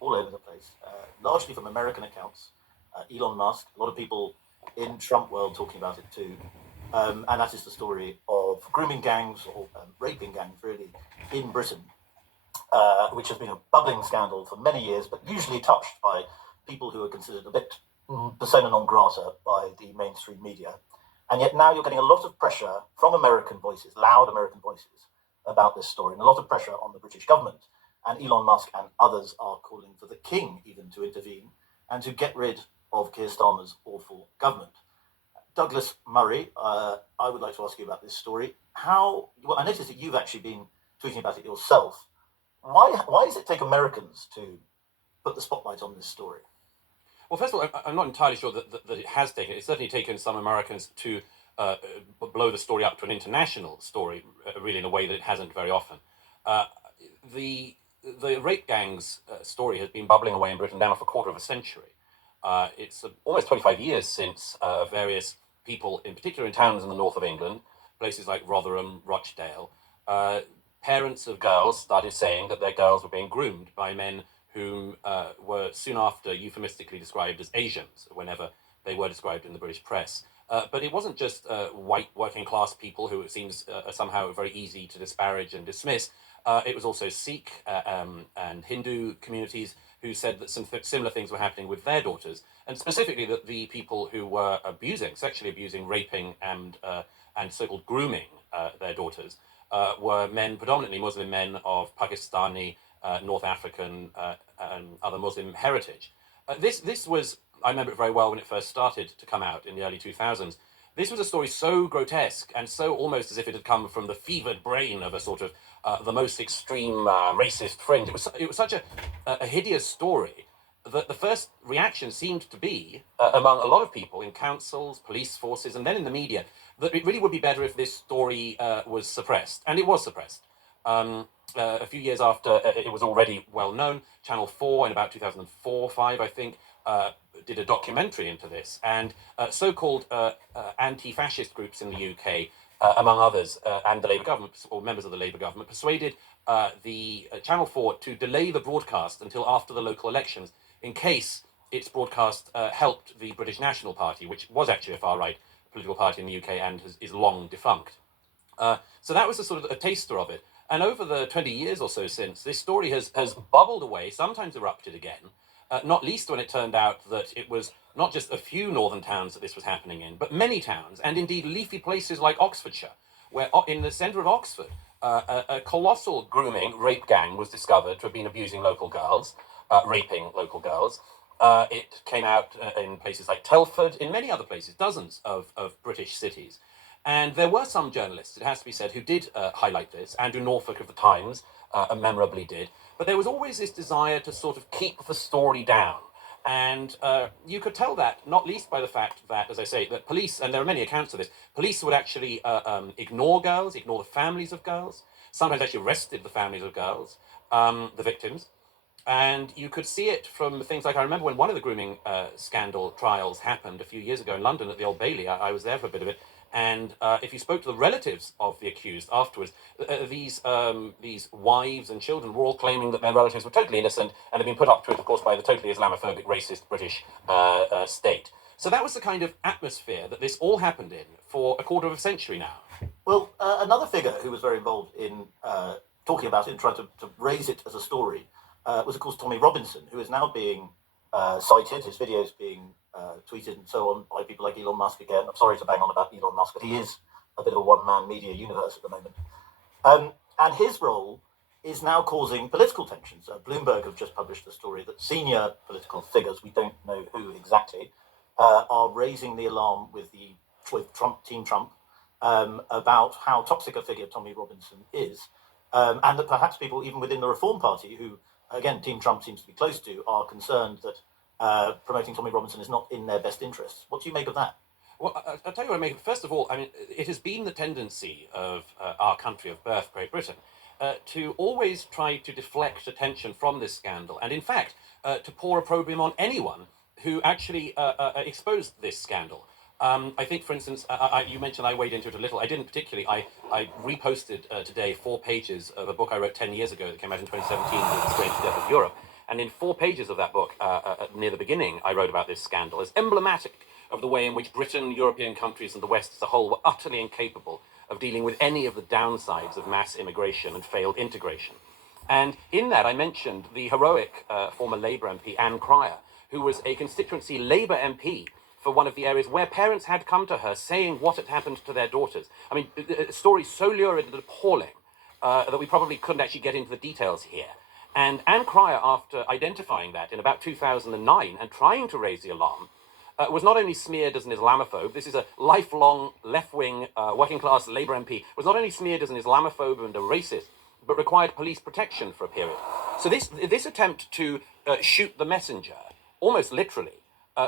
all over the place, largely from American accounts. Elon Musk, a lot of people in Trump world talking about it too. And that is the story of grooming gangs or raping gangs, really, in Britain, which has been a bubbling scandal for many years, but usually touched by people who are considered a bit persona non grata by the mainstream media. And yet now you're getting a lot of pressure from American voices, loud American voices, about this story, and a lot of pressure on the British government. And Elon Musk and others are calling for the king even to intervene and to get rid of Keir Starmer's awful government. Douglas Murray, I would like to ask you about this story. I noticed that you've actually been tweeting about it yourself. Why does it take Americans to put the spotlight on this story? Well, first of all, I'm not entirely sure that it has taken. It's certainly taken some Americans to blow the story up to an international story, really, in a way that it hasn't very often. The rape gangs story has been bubbling away in Britain now for a quarter of a century. It's almost 25 years since various people, in particular in towns in the north of England, places like Rotherham, Rochdale, parents of girls started saying that their girls were being groomed by men whom were soon after euphemistically described as Asians, whenever they were described in the British press. But it wasn't just white working class people who it seems somehow very easy to disparage and dismiss. It was also Sikh and Hindu communities who said that some similar things were happening with their daughters, and specifically that the people who were sexually abusing, raping, and so-called grooming their daughters were men, predominantly Muslim men of Pakistani, North African, and other Muslim heritage. This was, I remember it very well when it first started to come out in the early 2000s. This was a story so grotesque and so almost as if it had come from the fevered brain of a sort of the most extreme racist fringe. It was such a hideous story that the first reaction seemed to be, among a lot of people in councils, police forces, and then in the media, that it really would be better if this story was suppressed. And it was suppressed. A few years after it was already well known, Channel 4 in about 2004-5, I think, did a documentary into this, and so-called anti-fascist groups in the UK, among others, and the Labour government, or members of the Labour government, persuaded the Channel 4 to delay the broadcast until after the local elections, in case its broadcast helped the British National Party, which was actually a far-right political party in the UK and is long defunct. So that was a sort of a taster of it. And over the 20 years or so since, this story has bubbled away, sometimes erupted again, not least when it turned out that it was not just a few northern towns that this was happening in, but many towns, and indeed leafy places like Oxfordshire, where in the centre of Oxford, a colossal grooming rape gang was discovered to have been abusing local girls, raping local girls. It came out in places like Telford, in many other places, dozens of British cities. And there were some journalists, it has to be said, who did highlight this. Andrew Norfolk of the Times memorably did. But there was always this desire to sort of keep the story down. And you could tell that, not least by the fact that, as I say, that police, and there are many accounts of this, police would actually ignore girls, ignore the families of girls, sometimes actually arrested the families of girls, the victims. And you could see it from things like, I remember when one of the grooming scandal trials happened a few years ago in London at the Old Bailey. I was there for a bit of it. And if you spoke to the relatives of the accused afterwards, these wives and children were all claiming that their relatives were totally innocent and had been put up to it, of course, by the totally Islamophobic, racist British state. So that was the kind of atmosphere that this all happened in for a quarter of a century now. Well, another figure who was very involved in talking about it and trying to raise it as a story was, of course, Tommy Robinson, who is now being cited, his videos being tweeted and so on by people like Elon Musk again. I'm sorry to bang on about Elon Musk, but he is a bit of a one-man media universe at the moment. And his role is now causing political tensions. Bloomberg have just published a story that senior political figures, we don't know who exactly, are raising the alarm with Team Trump about how toxic a figure Tommy Robinson is, and that perhaps people even within the Reform Party, who, again, Team Trump seems to be close to, are concerned that promoting Tommy Robinson is not in their best interests. What do you make of that? Well, I'll tell you what I make. First of all, I mean, it has been the tendency of our country of birth, Great Britain, to always try to deflect attention from this scandal, and in fact, to pour opprobrium on anyone who actually exposed this scandal. I think, for instance, you mentioned I weighed into it a little. I didn't particularly. I reposted today 4 pages of a book I wrote 10 years ago that came out in 2017, The Strange Death of Europe. And in 4 pages of that book, near the beginning, I wrote about this scandal as emblematic of the way in which Britain, European countries, and the West as a whole were utterly incapable of dealing with any of the downsides of mass immigration and failed integration. And in that, I mentioned the heroic former Labour MP, Anne Cryer, who was a constituency Labour MP for one of the areas where parents had come to her saying what had happened to their daughters. I mean, stories so lurid and appalling that we probably couldn't actually get into the details here. And Anne Cryer, after identifying that in about 2009 and trying to raise the alarm, was not only smeared as an Islamophobe, this is a lifelong left-wing working-class Labour MP, was not only smeared as an Islamophobe and a racist, but required police protection for a period. So this attempt to shoot the messenger, almost literally,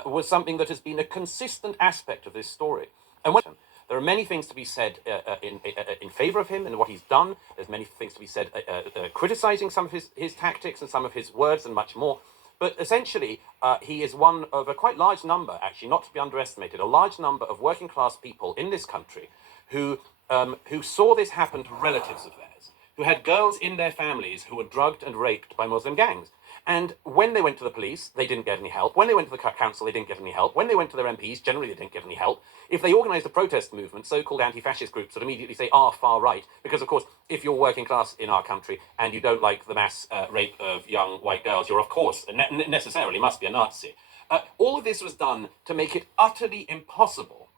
was something that has been a consistent aspect of this story. And there are many things to be said in favour of him and what he's done. There's many things to be said criticising some of his tactics and some of his words and much more. But essentially, he is one of a quite large number, actually, not to be underestimated, a large number of working class people in this country who saw this happen to relatives of theirs, who had girls in their families who were drugged and raped by Muslim gangs. And when they went to the police, they didn't get any help. When they went to the council, they didn't get any help. When they went to their MPs, generally they didn't get any help. If they organised a protest movement, so-called anti-fascist groups would immediately say, far right. Because, of course, if you're working class in our country and you don't like the mass rape of young white girls, you're, of course, necessarily must be a Nazi. All of this was done to make it utterly impossible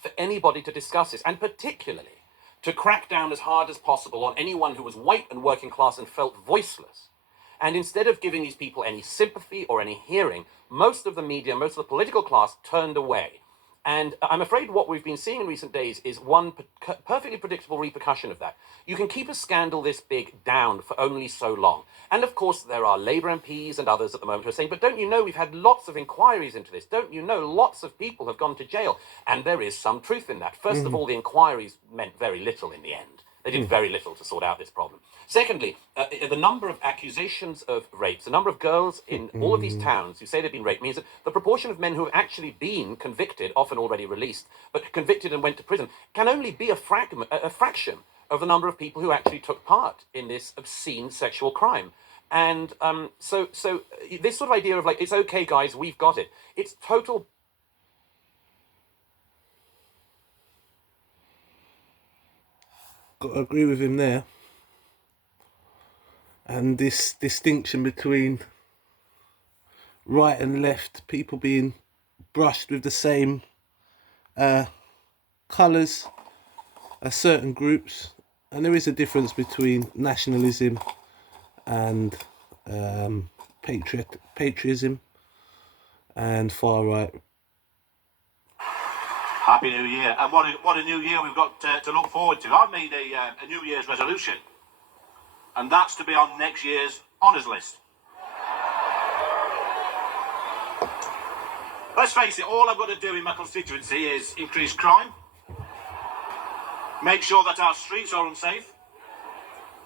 for anybody to discuss this, and particularly to crack down as hard as possible on anyone who was white and working class and felt voiceless. And instead of giving these people any sympathy or any hearing, most of the media, most of the political class turned away. And I'm afraid what we've been seeing in recent days is one perfectly predictable repercussion of that. You can keep a scandal this big down for only so long. And of course, there are Labour MPs and others at the moment who are saying, but don't you know we've had lots of inquiries into this? Don't you know lots of people have gone to jail? And there is some truth in that. First of all, the inquiries meant very little in the end. They did very little to sort out this problem. Secondly, the number of accusations of rapes, the number of girls in all of these towns who say they've been raped, means that the proportion of men who have actually been convicted, often already released, but convicted and went to prison, can only be a fraction of the number of people who actually took part in this obscene sexual crime. And so this sort of idea of like, it's okay, guys, we've got it. It's total. Got to agree with him there. And this distinction between right and left, people being brushed with the same colours as certain groups, and there is a difference between nationalism and patriotism and far right. Happy New Year, and what a new year we've got to look forward to. I've made a New Year's resolution, and that's to be on next year's honours list. Let's face it, all I've got to do in my constituency is increase crime, make sure that our streets are unsafe,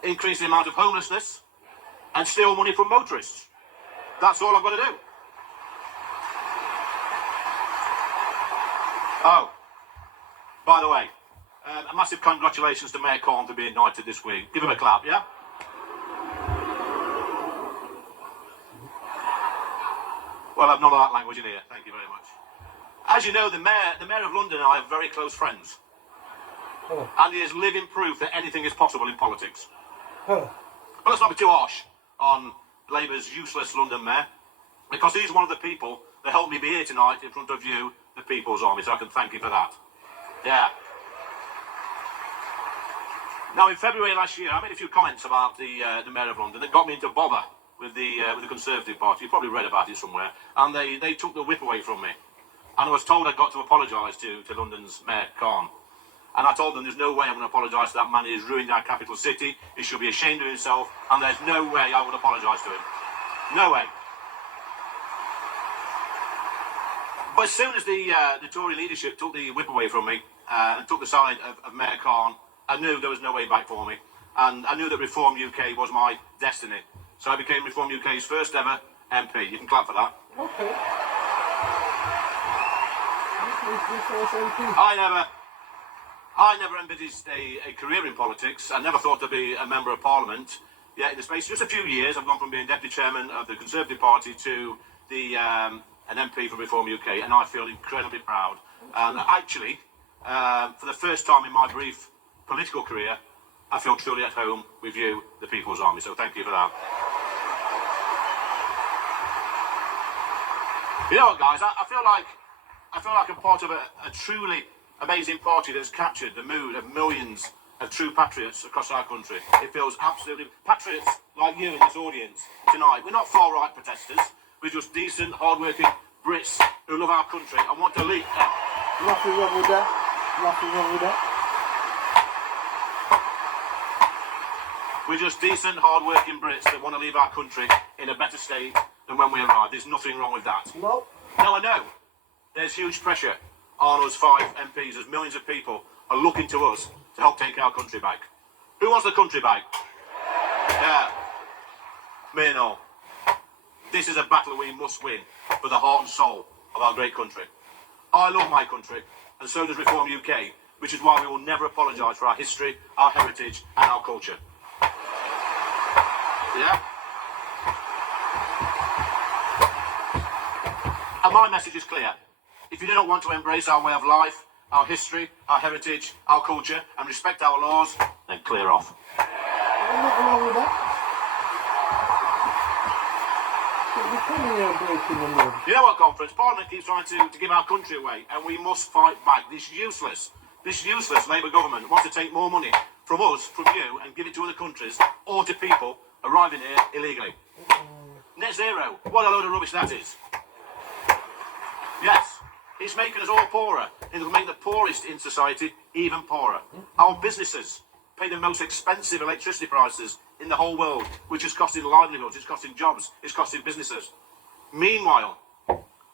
increase the amount of homelessness, and steal money from motorists. That's all I've got to do. Oh, by the way, a massive congratulations to Mayor Corn for being knighted this week. Give him a clap, yeah? Well, I've none of that language in here. Thank you very much. As you know, the Mayor of London and I are very close friends. Oh. And he is living proof that anything is possible in politics. Oh. But let's not be too harsh on Labour's useless London Mayor, because he's one of the people that helped me be here tonight in front of you, the People's Army, so I can thank you for that. Yeah. Now, in February last year, I made a few comments about the Mayor of London that got me into bother with the Conservative Party. You probably read about it somewhere. And they took the whip away from me. And I was told I'd got to apologise to London's Mayor Khan. And I told them there's no way I'm going to apologise to that man. He's ruined our capital city. He should be ashamed of himself. And there's no way I would apologise to him. No way. But as soon as the Tory leadership took the whip away from me and took the side of Mayor Khan, I knew there was no way back for me. And I knew that Reform UK was my destiny. So I became Reform UK's first ever MP. You can clap for that. Okay. I never envisaged a career in politics. I never thought to be a member of Parliament. Yeah, in the space of just a few years, I've gone from being deputy chairman of the Conservative Party to an MP for Reform UK, and I feel incredibly proud. And actually, for the first time in my brief political career, I feel truly at home with you, the People's Army. So thank you for that. You know what, guys? I feel like I'm part of a truly amazing party that's captured the mood of millions of true patriots across our country. It feels absolutely patriots like you in this audience tonight. We're not far-right protesters. We're just decent, hard-working Brits who love our country and want to lead. Nothing wrong with that. Nothing wrong with that. We're just decent, hard-working Brits that want to leave our country in a better state than when we arrived. There's nothing wrong with that. No. Now I know there's huge pressure on us 5 MPs as millions of people are looking to us to help take our country back. Who wants the country back? Yeah. Me and all. This is a battle we must win for the heart and soul of our great country. I love my country, and so does Reform UK, which is why we will never apologise for our history, our heritage, and our culture. Yeah? And my message is clear. If you do not want to embrace our way of life, our history, our heritage, our culture, and respect our laws, then clear off. There's nothing wrong with that. We're coming here and breaking the law. You know what, Conference? Parliament keeps trying to give our country away, and we must fight back. This useless Labour government wants to take more money from us, from you, and give it to other countries, or to people arriving here illegally. Net zero, what a load of rubbish that is. Yes, it's making us all poorer. It'll make the poorest in society even poorer. Our businesses pay the most expensive electricity prices in the whole world, which is costing livelihoods, it's costing jobs, it's costing businesses. Meanwhile,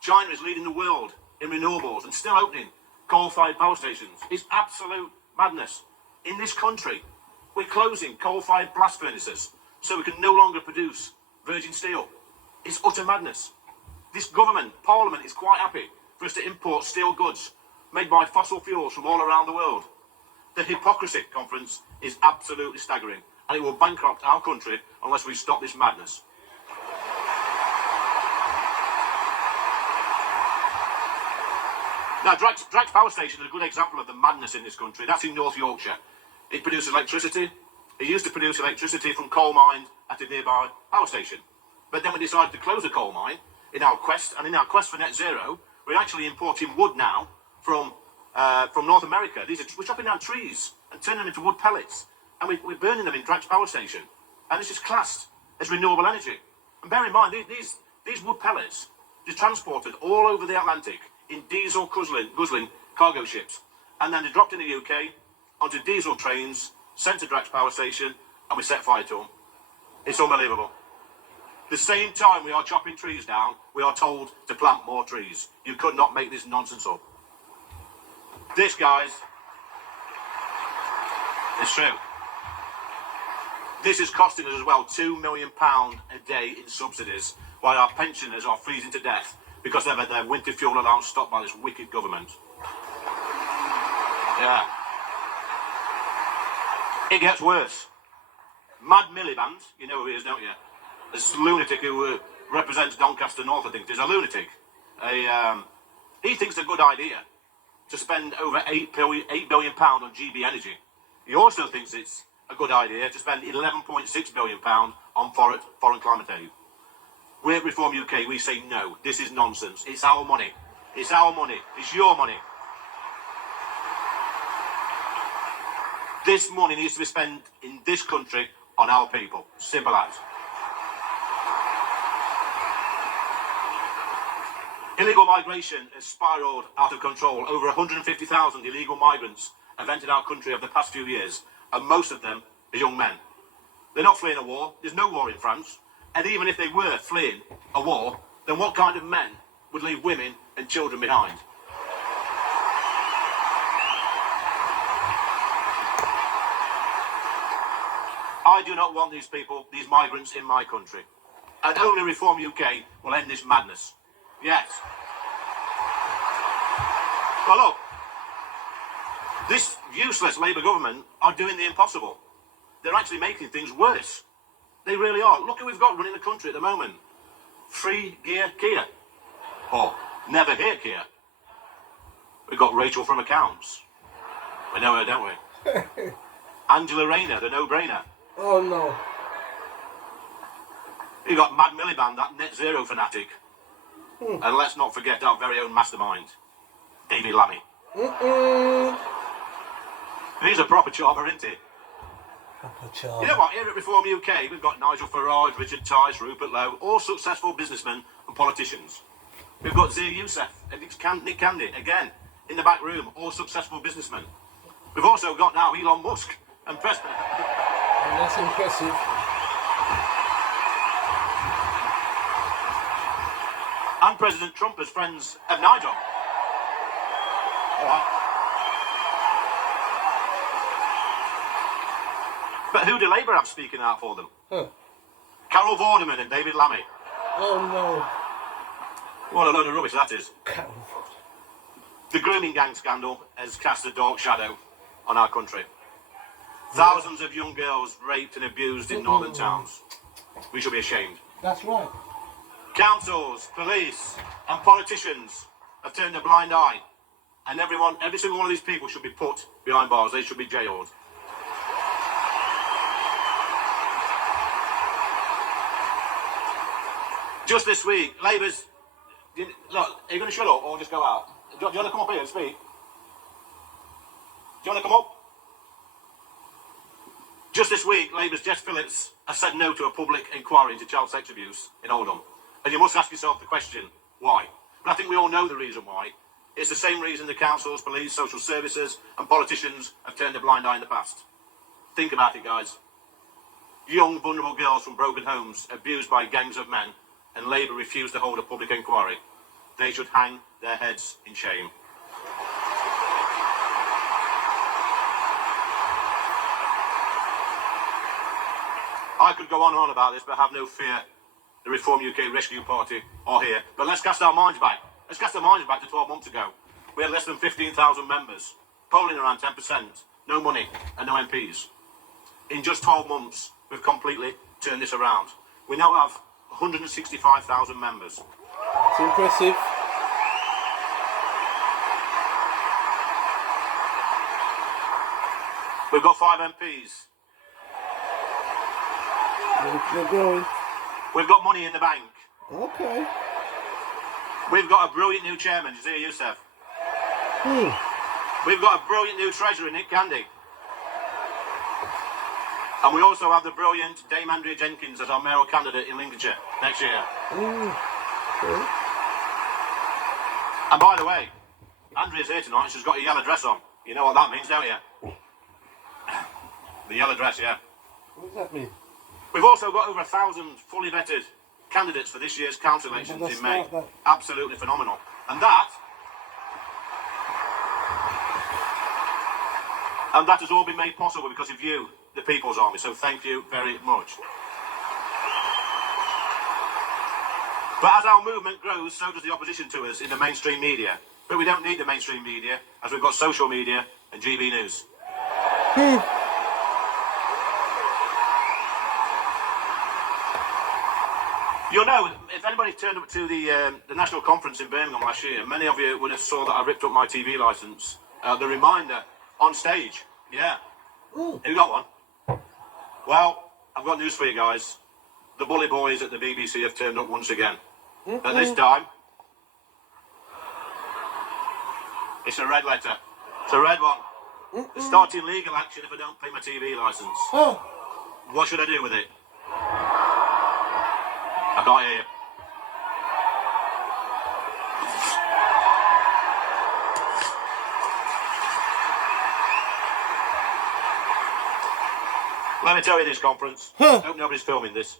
China is leading the world in renewables and still opening coal-fired power stations. It's absolute madness. In this country, we're closing coal-fired blast furnaces so we can no longer produce virgin steel. It's utter madness. This government, Parliament, is quite happy for us to import steel goods made by fossil fuels from all around the world. The hypocrisy, Conference, is absolutely staggering, and it will bankrupt our country unless we stop this madness. Now, Drax Power Station is a good example of the madness in this country. That's in North Yorkshire. It produces electricity. It used to produce electricity from coal mines at a nearby power station. But then we decided to close the coal mine in our quest for net zero. We're actually importing wood now from North America. We're chopping down trees and turning them into wood pellets, and we're burning them in Drax Power Station. And this is classed as renewable energy. And bear in mind, these wood pellets are transported all over the Atlantic in diesel guzzling cargo ships, and then they're dropped in the UK onto diesel trains, sent to Drax Power Station, and we set fire to them. It's unbelievable. The same time we are chopping trees down, we are told to plant more trees. You could not make this nonsense up. This, guys, is true. This is costing us as well £2 million a day in subsidies, while our pensioners are freezing to death because they've had their winter fuel allowance stopped by this wicked government. Yeah. It gets worse. Mad Miliband, you know who he is, don't you? This lunatic who represents Doncaster North, I think. He's a lunatic. He thinks it's a good idea to spend over £8 billion on GB Energy. He also thinks it's a good idea to spend £11.6 billion on foreign climate aid. We're at Reform UK, we say no, this is nonsense. It's our money. It's our money. It's your money. This money needs to be spent in this country on our people. Simple as. Illegal migration has spiralled out of control. Over 150,000 illegal migrants have entered our country over the past few years, and most of them are young men. They're not fleeing a war. There's no war in France. And even if they were fleeing a war, then what kind of men would leave women and children behind? I do not want these people, these migrants in my country. And only Reform UK will end this madness. Yes. Well, look, this useless Labour government are doing the impossible. They're actually making things worse. They really are. Look who we've got running the country at the moment. Free Gear Kia. Or Never Hear Kia. We've got Rachel from Accounts. We know her, don't we? Angela Rayner, the no-brainer. Oh no. You've got Mad Miliband, that net zero fanatic. And let's not forget our very own mastermind, David Lammy. He's a proper chopper, isn't he? You know what? Here at Reform UK, we've got Nigel Farage, Richard Tice, Rupert Lowe, all successful businessmen and politicians. We've got Zia Youssef and Nick Candy, again, in the back room, all successful businessmen. We've also got now Elon Musk and President. And that's impressive. And President Trump as friends of Nigel. All right. But who do Labour have speaking out for them? Carol Vorderman and David Lammy. Oh no. What a load of rubbish that is. Carol. The grooming gang scandal has cast a dark shadow on our country. Thousands of young girls raped and abused in northern towns. We should be ashamed. That's right. Councils, police and politicians have turned a blind eye. And every single one of these people should be put behind bars. They should be jailed. Just this week, Labour's... Look, are you going to shut up or just go out? Do you want to come up here and speak? Do you want to come up? Just this week, Labour's Jess Phillips has said no to a public inquiry into child sex abuse in Oldham. And you must ask yourself the question, why? But I think we all know the reason why. It's the same reason the councils, police, social services and politicians have turned a blind eye in the past. Think about it, guys. Young, vulnerable girls from broken homes abused by gangs of men, and Labour refused to hold a public inquiry. They should hang their heads in shame. I could go on and on about this, but have no fear. The Reform UK Rescue Party are here. But let's cast our minds back. Let's cast our minds back to 12 months ago. We had less than 15,000 members, polling around 10%, no money and no MPs. In just 12 months, we've completely turned this around. We now have 165,000 members. It's impressive. We've got 5 MPs. They're growing. We've got money in the bank. Okay. We've got a brilliant new chairman, Zia Youssef. We've got a brilliant new treasurer, Nick Candy. And we also have the brilliant Dame Andrea Jenkins as our mayoral candidate in Lincolnshire next year. Okay. And by the way, Andrea's here tonight. She's got a yellow dress on. You know what that means, don't you? The yellow dress, yeah. What does that mean? We've also got over 1,000 fully vetted candidates for this year's council elections in May. Absolutely phenomenal. And that has all been made possible because of you, the People's Army. So thank you very much. But as our movement grows, so does the opposition to us in the mainstream media. But we don't need the mainstream media, as we've got social media and GB News. You'll know, if anybody turned up to the National Conference in Birmingham last year, many of you would have saw that I ripped up my TV licence. The reminder on stage. Yeah. Who got one? Well, I've got news for you guys. The bully boys at the BBC have turned up once again. At this time, it's a red letter. It's a red one. They're starting legal action if I don't pay my TV licence. What should I do with it? I can't hear you. Let me tell you this, conference. Hope nobody's filming this.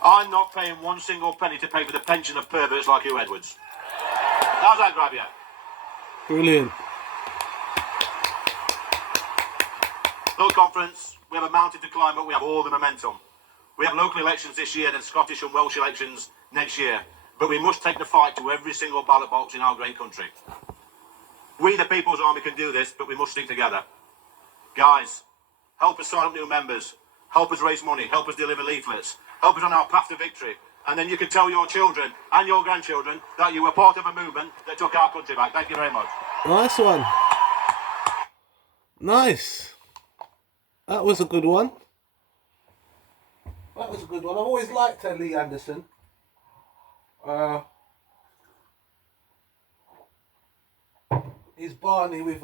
I'm not paying one single penny to pay for the pension of perverts like you, Edwards. How's that grab you? Brilliant. Look, conference, we have a mountain to climb, but we have all the momentum. We have local elections this year and Scottish and Welsh elections next year. But we must take the fight to every single ballot box in our great country. We, the People's Army, can do this, but we must stick together. Guys, help us sign up new members. help us raise money, help us deliver leaflets, help us on our path to victory. And then you can tell your children and your grandchildren that you were part of a movement that took our country back. Thank you very much. Nice one. Nice. That was a good one. That was a good one. I've always liked Lee Anderson. His Barney with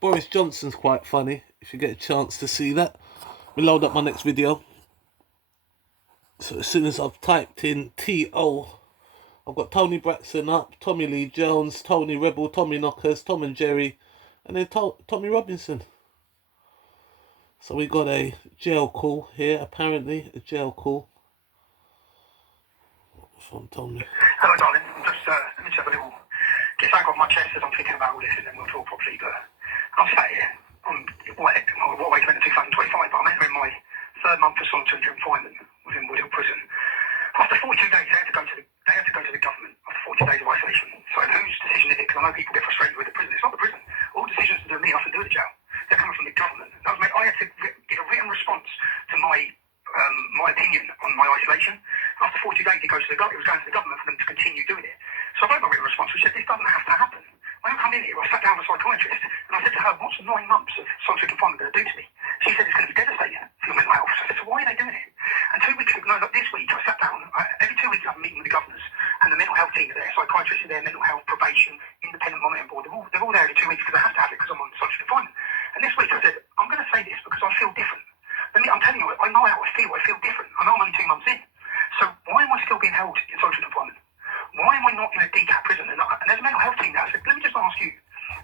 Boris Johnson's quite funny. If you get a chance to see that, we'll load up my next video. So as soon as I've typed in TO, I've got Tony Braxton up, Tommy Lee Jones, Tony Rebel, Tommy Knockers, Tom and Jerry, and then Tommy Robinson. So we got a jail call here, apparently a jail call from Tommy. Hello, darling. Let me just have a little get something off my chest as I'm thinking about all this, and then we'll talk properly. But I'm sat here. What way to enter 2025? But I'm entering my third month of solitary confinement within Woodhill Prison. After 42 days, they had to go to the government after 40 days of isolation. So whose decision is it? Because I know people get frustrated with the prison. It's not the prison. All decisions to do with me, I have to do with the jail. They're coming from the government. I had to give a written response to my opinion on my isolation. After 40 days, it was going to the government for them to continue doing it. So I wrote my written response, which said this doesn't have to happen. When I come in here, I sat down with a psychiatrist and I said to her, what's 9 months of solitary confinement going to do to me? She said it's going to be devastating for your mental health. So I said, so why are they doing it? And 2 weeks ago, this week, I sat down. Every 2 weeks, I'm meeting with the governors and the mental health team are there. Psychiatrists are there, mental health, probation, independent monitoring board. They're all there every 2 weeks because I have to have it because I'm on solitary confinement. And this week I said, I'm going to say this because I feel different. I'm telling you, I know how I feel different. I know I'm only 2 months in. So why am I still being held in solitary confinement? Why am I not in a DCAT prison? And there's a mental health team there. I said, let me just ask you,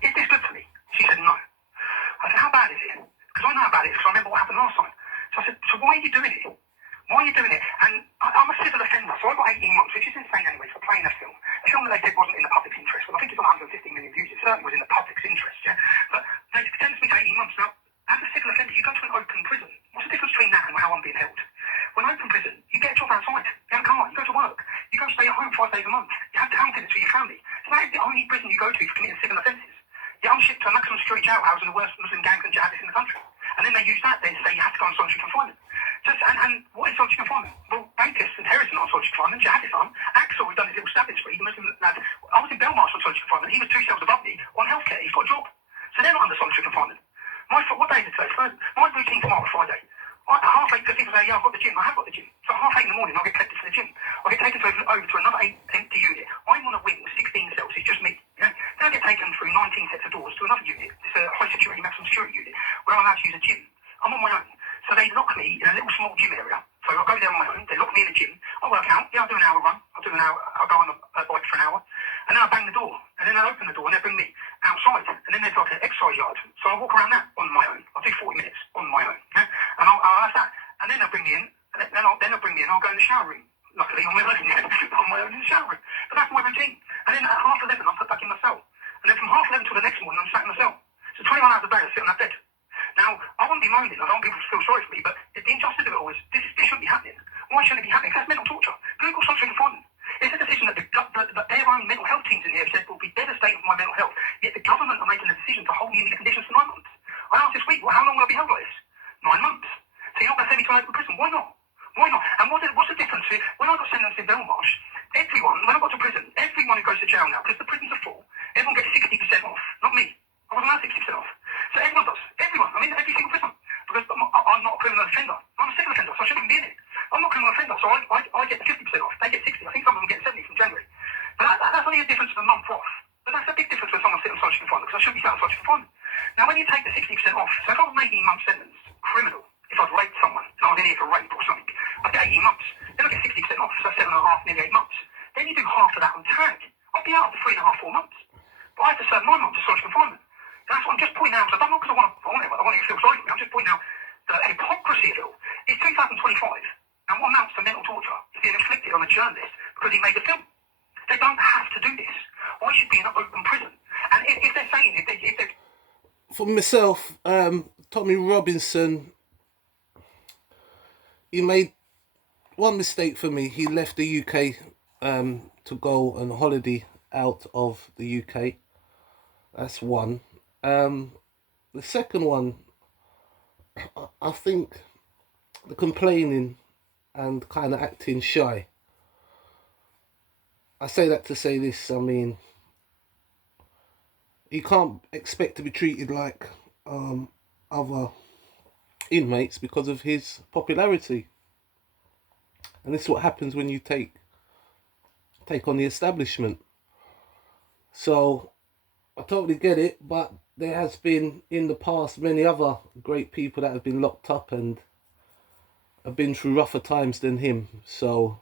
is this good for me? She said, no. I said, how bad is it? Because I know about it because I remember what happened last time. So I said, so why are you doing it? Why are you doing it? And I'm a civil offender, so I got 18 months, which is insane anyway, for playing a film. A film that they said wasn't in the public's interest. Well, I think it's on 150 million views. It certainly was in the public's interest, yeah? But they sentenced me to 18 months. Now, as a civil offender, you go to an open prison. What's the difference between that and how I'm being held? When open prison, you get a job outside. You have a car, you go to work. You go stay at home 5 days a month. You have town visits with your family. So that is the only prison you go to for committing civil offences. Yeah, I'm shipped to a maximum security jail house in the worst Muslim gangs and jihadists in the country. And then they use that then to say you have to go on solitary confinement. And what is solitary confinement? Well, rapists and terrorists are on solitary confinement, jihadists aren't. Axel, who's done his little stabbing spree, the Muslim lad, I was in Belmarsh on solitary confinement. He was 2 cells above me on healthcare. He's got a job. So they're not under solitary confinement. What day is it today? My routine tomorrow, Friday. At 8:30, because people say, yeah, I've got the gym. I have got the gym. So at 8:30 in the morning, I'll get collected to the gym. I'll get taken over to another empty unit. I'm on a wing with 16 cells. It's just me. Yeah? Then I get taken through 19 sets of doors to another unit. It's a high security, maximum security unit, where I'm allowed to use a gym. I'm on my own. So they lock me in a little small gym area. So I go there on my own. They lock me in a gym. I work out. Yeah, I'll do an hour run. I'll go on a bike for an hour. And then I bang the door. And then they'll open the door and they'll bring me outside. And then there's like an exercise yard. So I walk around that on my own. I'll do 40 minutes on my own. Yeah? And I'll have that. And then they'll bring me in. And then they'll bring me in. I'll go in the shower room. Luckily, on my own. Yeah? On my own in the shower room. But that's my routine. And then at 11:30, I'm put back in my cell. And then from 11:30 till the next morning, I'm sat in my cell. So 21 hours a day, I sit on that bed. Now, I won't be moaning. I don't want people to feel sorry for me. But the injustice of it all is this shouldn't be happening. Why shouldn't it be happening? Because that's mental torture. Google solitary confinement. It's a decision that their own mental health teams in here have said will be devastating for my mental health. Yet the government are making a decision to hold me in these conditions for 9 months. I asked this week, well, how long will I be held like this? 9 months. So you're not going to send me to an open prison. Why not? Why not? And what's the difference? When I got sentenced in Belmarsh, when I got to prison, everyone who goes to jail now, because the prisons are full, everyone gets 60% off. Not me. I wasn't allowed 60% off. So everyone does. Everyone. I'm in every single prison. Because I'm not a criminal offender. I'm a civil offender, so I shouldn't be in it. I'm not a criminal offender, so I get the 50% off. They get 60. I think some of them get 70 from January. But that's only a difference of a month off. But that's a big difference when someone's sitting on solitary confinement, because I shouldn't be sat on solitary confinement. Now, when you take the 60% off, so if I was an 18-month sentence, criminal, if I'd raped someone, and I was in here for rape or something, I'd get 18 months. Then I'd get 60% off, so that's 7.5, nearly 8 months. Then you do half of that on tag. I'd be out for 3.5, 4 months. But I have to serve 9 months of solitary confinement. That's what I'm just pointing out. I don't know because I want you to feel sorry for me. I'm just pointing out the hypocrisy of it all. It's 2025, and what amounts to mental torture is being inflicted on a journalist because he made a film. They don't have to do this. I should be in an open prison. And if they're saying, if they're... For myself, Tommy Robinson, he made one mistake for me. He left the UK to go on holiday out of the UK. That's one. The second one, I think the complaining and kind of acting shy. I say that to say this, I mean, he can't expect to be treated like other inmates because of his popularity. And this is what happens when you take on the establishment. So I totally get it, but there has been in the past many other great people that have been locked up and have been through rougher times than him. So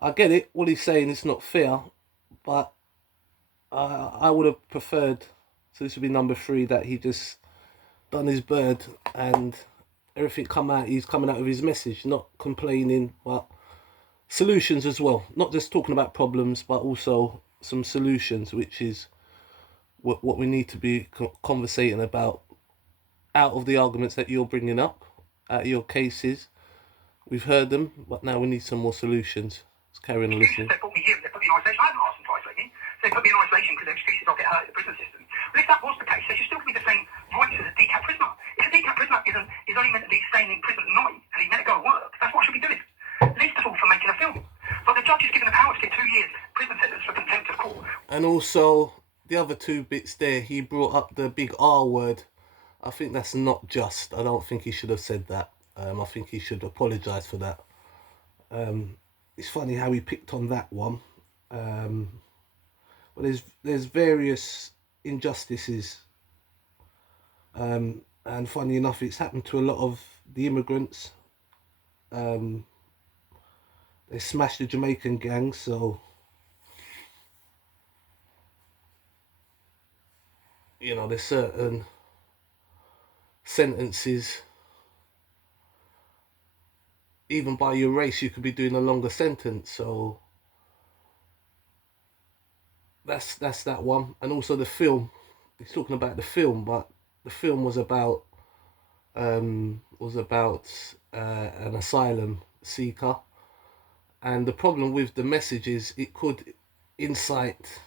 I get it, what he's saying is not fair, but I would have preferred, so this would be number 3, that he just done his bird and everything he's coming out of his message, not complaining, but solutions as well. Not just talking about problems, but also some solutions, which is what we need to be conversating about out of the arguments that you're bringing up, out of your cases. We've heard them, but now we need some more solutions. Let's carry on listening. They put me here, they put me in isolation. I haven't asked them to isolate me. They put me in isolation because their excuses I'll get hurt in the prison system. But if that was the case, they should still give me the same rights as a decat prisoner. If a decat prisoner is only meant to be staying in prison at night and he's meant to go to work, that's what I should be doing. Least of all for making a film. But the judge is given the power to get 2 years prison sentence for contempt of court. And also, the other 2 bits there, he brought up the big R word. I think that's not just. I don't think he should have said that. I think he should apologise for that. It's funny how he picked on that one. But there's various injustices. And funny enough, it's happened to a lot of the immigrants. They smashed the Jamaican gang, so you know, there's certain sentences, even by your race, you could be doing a longer sentence. So that's that one. And also the film. He's talking about the film, but the film was about an asylum seeker. And the problem with the message is it could incite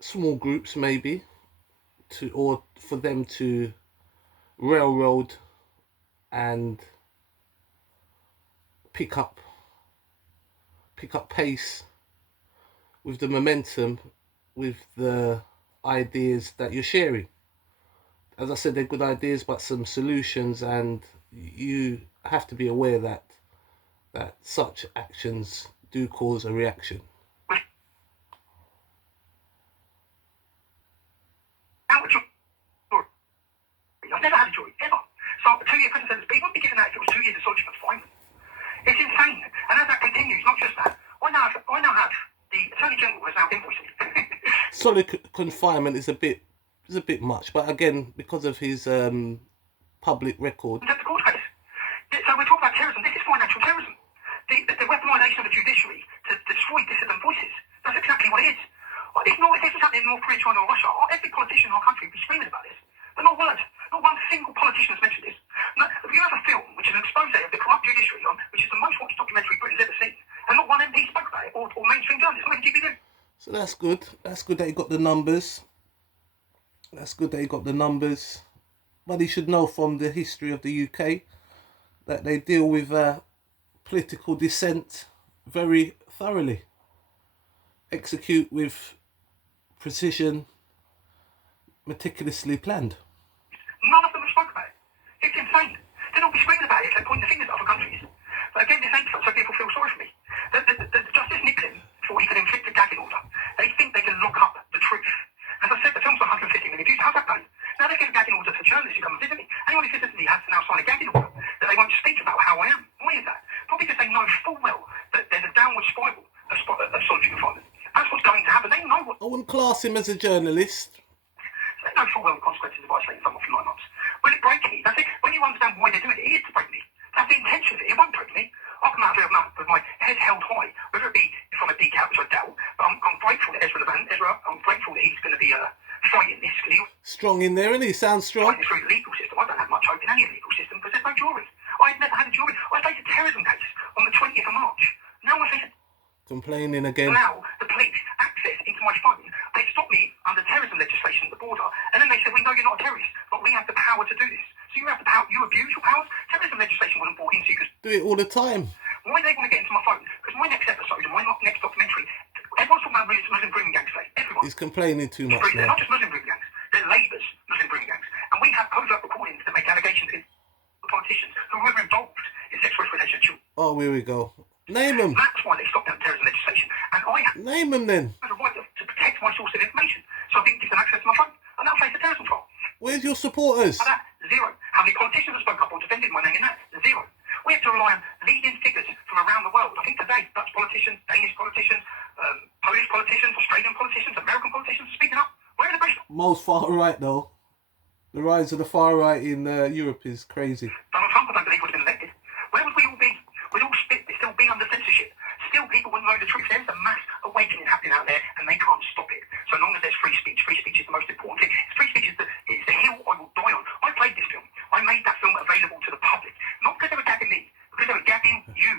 small groups maybe or for them to railroad and pick up pace with the momentum, with the ideas that you're sharing. As I said, they're good ideas, but some solutions, and you have to be aware that such actions do cause a reaction. I've never had a jury, ever. So a 2-year prison sentence, people wouldn't be given that if it was 2 years of solitary confinement. It's insane. And as that continues, not just that, I now have the Attorney General has now invoiced me. Solitary confinement is a bit much, but again, because of his public record. That's the court case. So we're talking about terrorism. This is financial terrorism. The weaponisation of the judiciary to destroy dissident voices. That's exactly what it is. If this was happening in North Korea, China or Russia, every politician in our country would be screaming about this. But not one single politician has mentioned this. No, if you have a film which is an expose of the corrupt judiciary, which is the most watched documentary Britain's ever seen, and not one MP spoke about it, or mainstream journalists, not even GBD. So that's good. That's good that he got the numbers. But he should know from the history of the UK that they deal with political dissent very thoroughly. Execute with precision, meticulously planned. None of them have spoken about it. It's insane. They'll all be screaming about it. They're pointing the fingers at other countries. But again, this ain't so people feel sorry for me. The Justice Nixon thought he could inflict a gagging order. They think they can lock up the truth. As I said, the film's got 150 million views. How's that going? Now they give a gagging order to journalists who come and visit me. Anyone who visits me has to now sign a gagging order that they won't speak about how I am. Why is that? Probably because they know full well that there's a downward spiral of solitary confinement. That's what's going to happen. They know what. I wouldn't class him as a journalist. They know full well the consequences of isolating someone for 9 months. Will it break me? That's it. When you understand why they're doing it, it is to break me. That's the intention of it. It won't break me. I'll come out of here with my head held high, whether it be from a decal, which I doubt. But I'm grateful that I'm grateful that he's going to be fighting this. Strong in there, isn't he? Sounds strong. Fighting through the legal system. I don't have much hope in any legal system because there's no jury. I've never had a jury. I faced a terrorism case on the 20th of March. Now I face complaining again. Now the police access into my phone. They stopped me under terrorism legislation at the border, and then they said, we know you're not a terrorist, but we have the power to do this. So you have the power, you abuse your powers. Terrorism legislation wasn't brought into you because... Do it all the time. Why do they want to get into my phone? Because my next episode and my next documentary, everyone's talking about Muslim grooming gangs today. Everyone. He's complaining too much They're now. not just Muslim grooming gangs, they're Labour's Muslim grooming gangs. And we have covert recordings that make allegations against politicians who were involved in sexual exploitation of children. Oh, here we go. Name them. That's why they stopped down terrorism legislation. And I have Name them then. the right to protect my source of information. So I didn't give them access to my phone. And that'll face a terrorism trial. Where's your supporters? And that, zero. How many politicians have spoken up or defended my name in that? Zero. We have to rely on leading figures from around the world. I think today, Dutch politicians, Danish politicians, Polish politicians, Australian politicians, American politicians are speaking up. Where are the best? Most far right though. The rise of the far right in Europe is crazy. Donald Trump, I don't believe, would have been elected. Where would we all be? We'd all spit. They'd still be under censorship. Still, people wouldn't know the truth. There's a mass awakening happening out there, and they can't stop it. So long as there's free speech is the most important thing. Free speech is it's the hill I will die on. I played this film. I made that film available to the public. Not because they were gagging me, because they were gagging you.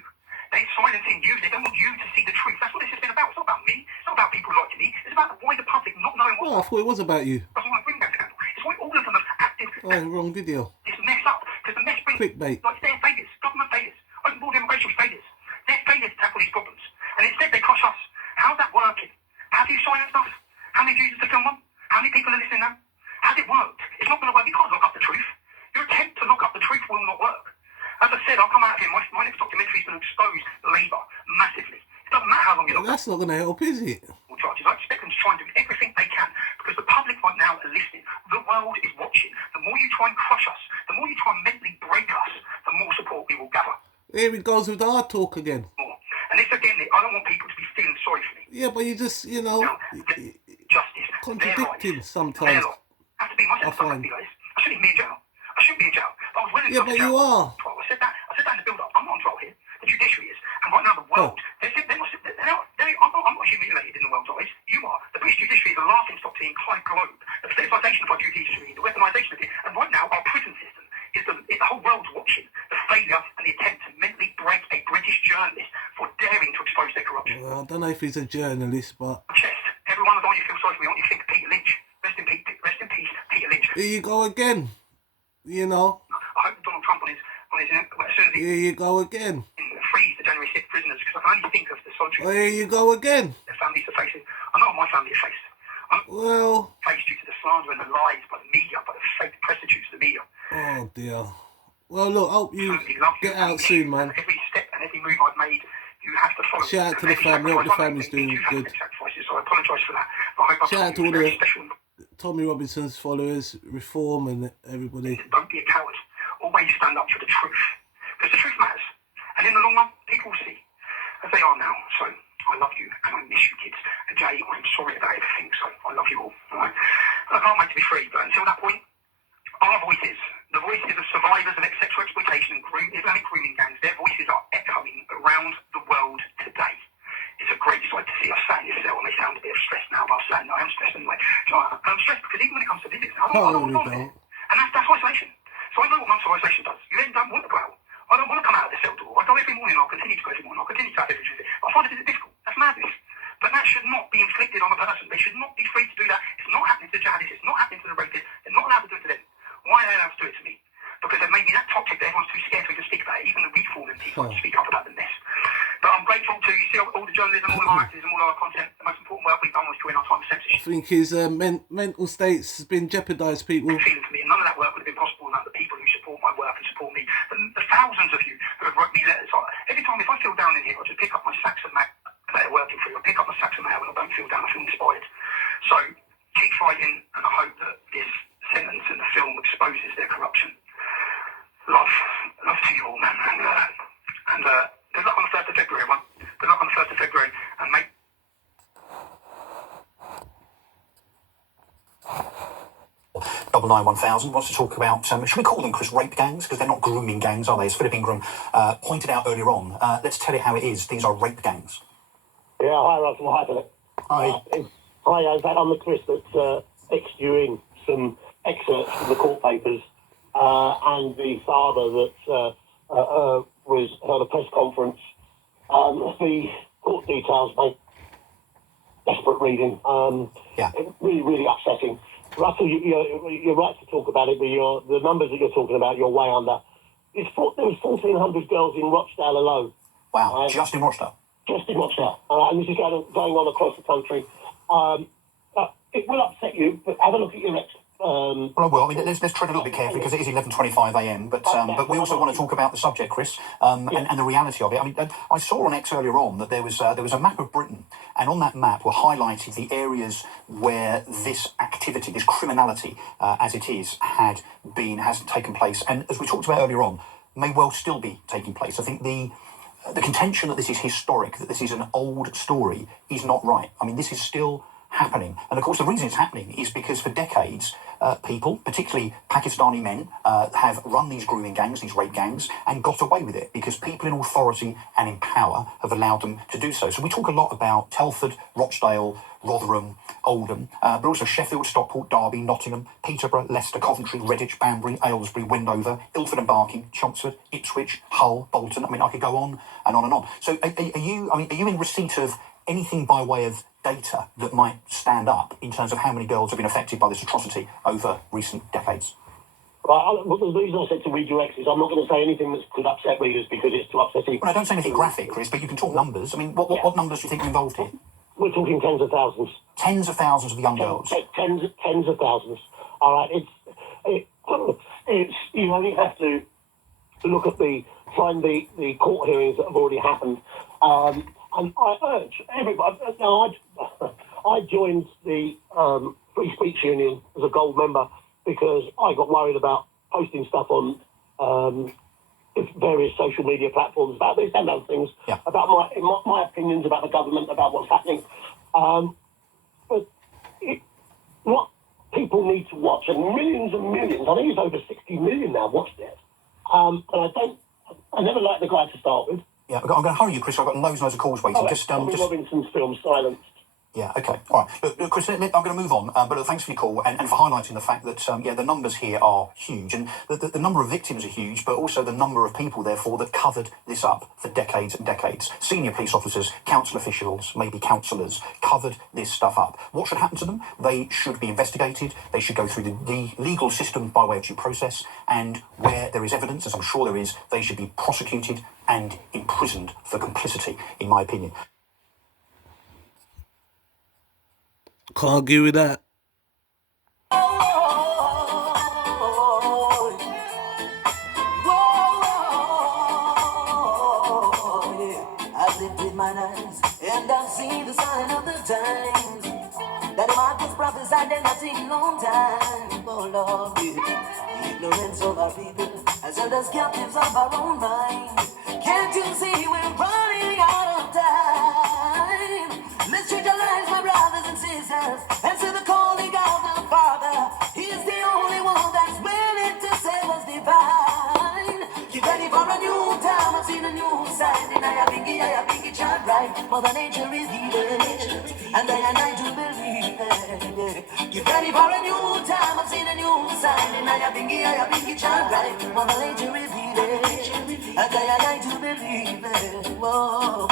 They're silencing you. They don't want you to see the truth. That's what this has been about. It's not about me. It's not about people like me. It's about the wider public not knowing what... Oh, I thought it was about you. That's why I bring that scandal. It's why all of them have acted... Oh, wrong video. This mess up. Because the mess brings... Clickbait. Like their failures. Government failures. Open border immigration failures. Their failures to tackle these problems. And instead they crush us. How's that working? Have you silenced us? How many views is the film on? How many people are listening now? Has it worked? It's not going to work. You can't lock up the truth. Your attempt to lock up the truth will not work. As I said, I'll come out of here. My next documentary is going to expose Labour massively. It doesn't matter how long you lock up That's not going to help, is it? charges. I expect them to try and do everything they can because the public right now are listening. The world is watching. The more you try and crush us, the more you try and mentally break us, the more support we will gather. Here it goes with the hard talk again. More. And this again, I don't want people to be feeling sorry for me. Yeah, but you just, you know, Justice. contradicting Their sometimes. lives. Has to be my sense. I shouldn't be in jail. I shouldn't be in jail. But I was willing to Yeah, go to but jail. you are. I said that in the build-up. I'm not on trial here. The judiciary is. And right now the world, I'm not humiliated in the world's eyes. You are. The British judiciary is a laughing stock to the entire globe. The politicization of our judiciary, the weaponization of it. And right now our prison system is the whole world's watching the failure and the attempt to mentally break a British journalist for daring to expose their corruption. Well, I don't know if he's a journalist, but... Chest. Everyone I you feel sorry for me. I want you to think of Peter Lynch. Rest in peace, Peter Lynch. Here you go again. You know. I hope Donald Trump as soon as he Here you go again. frees the January 6th prisoners, because I can only think of the solitary Oh, here you go again. their families are facing. I know what my family are faced. Well... Faced due to the slander and the lies by the media, by the fake prostitutes of the media. Oh, dear. Well, look, I hope you Absolutely love you. get out soon, man. Every step and every move I've made, you have to follow. Shout out to the Every family. Hope the sacrifice I family's make, doing you have to good. make sacrifices, so I apologise for that. But I hope I've Shout out got to you all very the special. Tommy Robinson's followers, Reform and everybody. Don't be a coward. Always stand up for the truth. Because the truth matters. And in the long run, people will see. As they are now. So, I love you and I miss you, kids. And Jay, I'm sorry about everything, so I love you all. Alright? I can't wait to be free, but until that point, our voices, the voices of survivors of sexual exploitation and Islamic grooming gangs, their voices are echoing around the world today. It's a great sight to see us sat in this cell, and they sound a bit stressed now, but I'm saying, no, I'm stressed anyway. So I'm stressed because even when it comes to visits, I don't want to go. And that's isolation. So I know what months of isolation does. You then don't want to go out. I don't want to come out of the cell door. I go every morning, I'll continue to go every morning, I'll continue to have every visit. I find it difficult. That's madness. But that should not be inflicted on a person. They should not be free to do that. It's not happening to the jihadists. It's not happening to the rapists. They're not allowed to do it to them. Why are they allowed to do it to me? Because they've made me that toxic that everyone's too scared to even speak about it. Even the reforming people to speak up about the mess. But I'm grateful to you see all the journalism, all of our activism, all of our content. The most important work we've done was to win our time of I censorship. think his mental state's been jeopardised, people. Feeling for me, and none of that work would have been possible without the people who support my work and support me. The thousands of you who have wrote me letters. Every time, if I feel down in here, I just pick up my sacks of mail that are working for you. I pick up my sacks of mail and I don't feel down. I feel inspired. So keep fighting, and I hope that this sentence in the film exposes their corruption. Love to you all, man, and good luck on the 1st of February, everyone. Good luck on the 1st of February, and make. Double 91000 wants to talk about, should we call them, Chris, rape gangs? Because they're not grooming gangs, are they? As Philip Ingram pointed out earlier on. Let's tell it how it is. These are rape gangs. Yeah, hi, Russell. Hi, Philip. Hi. Hi, I'm the Chris that texted you in some excerpts from the court papers and the father that was held a press conference. The court details, mate. desperate reading. Really, really upsetting. Russell, you're right to talk about it, but the numbers that you're talking about, you're way under. There was 1,400 girls in Rochdale alone. Wow, just in Rochdale? Just in Rochdale. And this is going on across the country. It will upset you, but have a look at your ex. Well, I will. I mean, let's tread a little bit carefully because it is 11:25 a.m. But we also want to talk about the subject, Chris, and the reality of it. I mean, I saw on X earlier on that there was a map of Britain, and on that map were highlighted the areas where this activity, this criminality, as it is, has taken place, and as we talked about earlier on, may well still be taking place. I think the contention that this is historic, that this is an old story, is not right. I mean, this is still happening. And of course, the reason it's happening is because for decades, people, particularly Pakistani men, have run these grooming gangs, these rape gangs, and got away with it because people in authority and in power have allowed them to do so. So we talk a lot about Telford, Rochdale, Rotherham, Oldham, but also Sheffield, Stockport, Derby, Nottingham, Peterborough, Leicester, Coventry, Redditch, Banbury, Aylesbury, Wendover, Ilford and Barking, Chelmsford, Ipswich, Hull, Bolton. I mean, I could go on and on and on. So are you in receipt of anything by way of data that might stand up in terms of how many girls have been affected by this atrocity over recent decades? Right, the reason I said to read your ex is I'm not going to say anything that could upset readers because it's too upsetting. Well, I don't say anything graphic, Chris, but you can talk numbers. I mean, what numbers do you think are involved here? We're talking tens of thousands. Tens of thousands of young girls? Tens of thousands. All right, it's you only have to look at find the court hearings that have already happened. And I urge everybody. Now, I joined the Free Speech Union as a gold member because I got worried about posting stuff on various social media platforms about this and other things, about my opinions about the government, about what's happening. But what people need to watch, and millions, I think it's over 60 million now watched it. And I never liked the guy to start with. Yeah, I'm going to hurry you, Chris. I've got loads of calls waiting. Robinson's film Silence. Yeah, okay. All right. Look, Chris, I'm going to move on, but thanks for your call and for highlighting the fact that, the numbers here are huge. And the number of victims are huge, but also the number of people, therefore, that covered this up for decades and decades. Senior police officers, council officials, maybe councillors, covered this stuff up. What should happen to them? They should be investigated. They should go through the legal system by way of due process. And where there is evidence, as I'm sure there is, they should be prosecuted and imprisoned for complicity, in my opinion. Can't argue with that. I've lifted mine eyes and I've seen the sign of the times that the Marcus prophesied and I've seen long time. Oh Lord, the ignorance of our people has held us captives of our own mind. Can't you see we're running out of time? Let's treat our lives, my brothers and sisters, answer the calling of the Father. He's the only one that's willing to save us divine. Get ready for a new time, I've seen a new side. And I think it's all right. Mother Nature is healing, and I do believe it. Get ready for a new time, I've seen a new side. And I think it's all right. Mother Nature is healing, and I do believe it. Whoa.